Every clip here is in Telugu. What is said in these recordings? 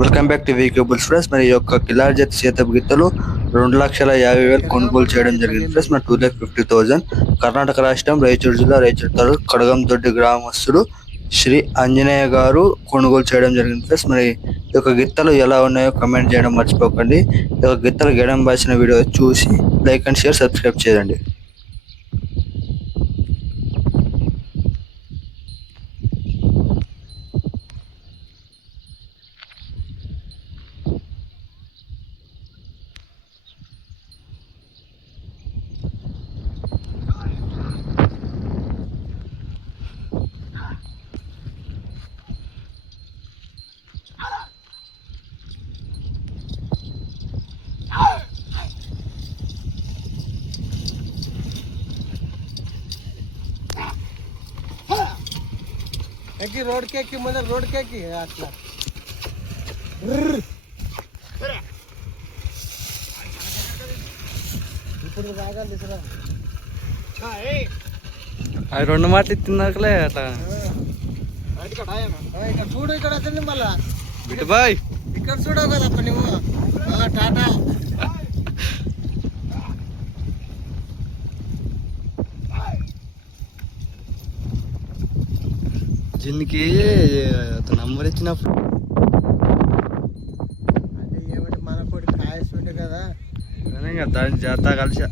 వెల్కమ్ బ్యాక్ టు వీకేబుల్స్ ఫ్రెండ్స్. మరి ఈ యొక్క కిలార్ జత చేతపు గిత్తలు 2,50,000 కొనుగోలు చేయడం జరిగింది ఫ్రెండ్స్. మరి 2,50,000 కర్ణాటక రాష్ట్రం రాయచూరు జిల్లా రాయచూరు తాలూకు కడగందొడ్డి గ్రామస్తుడు శ్రీ ఆంజనేయ గారు కొనుగోలు చేయడం జరిగింది ఫ్రెండ్స్. మరి ఈ యొక్క గిత్తలు ఎలా ఉన్నాయో కమెంట్ చేయడం మర్చిపోకండి. ఈ యొక్క గిత్తలు గెడం బాసిన వీడియో చూసి లైక్ అండ్ షేర్ సబ్స్క్రైబ్ చేయండి. ఎక్కి రోడ్కి ఎక్కి ముందర రోడ్కి ఎక్కి అట్లా ఇప్పుడు రాగాలి తీసుకురా. అవి 2 మాటలు తిన్నాకలే అట్లా ఇక్కడ చూడు, ఇక్కడ వస్తుంది మళ్ళా బిడ్డ బాయ్, ఇక్కడ చూడవు కదప్ప నువ్వు. టాటా దీనికి నంబర్ ఇచ్చినప్పుడు అంటే ఏమంటే మన కోటి కాయస్తుండే కదా, దాని జాతా కలిసి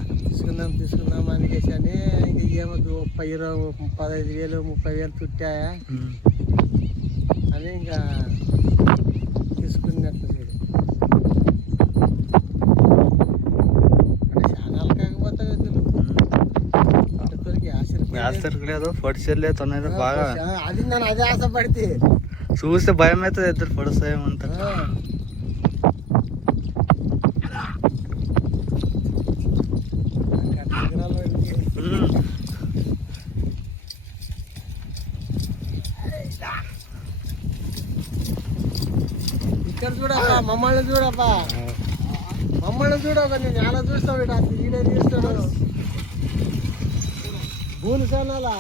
తీసుకుందాం అనికేసి అని. ఇంకా ఏమో 15,000 30,000 చుట్టాయా అని ఇంకా తీసుకున్నట్లు చూడు. అంటే చాలా కాకపోతే లేదు పొడిచెర్లేదు బాగా. అది నేను అదే ఆశపడితే చూస్తే భయం అవుతుంది, ఇద్దరు పొడుస్తాయేమంత. ఇక్కడ చూడప్పా, మమ్మల్ని చూడప్పా, మమ్మల్ని చూడక. నేను ఎలా చూస్తావు, ఈడే తీస్తాడు భూని సేనాలా.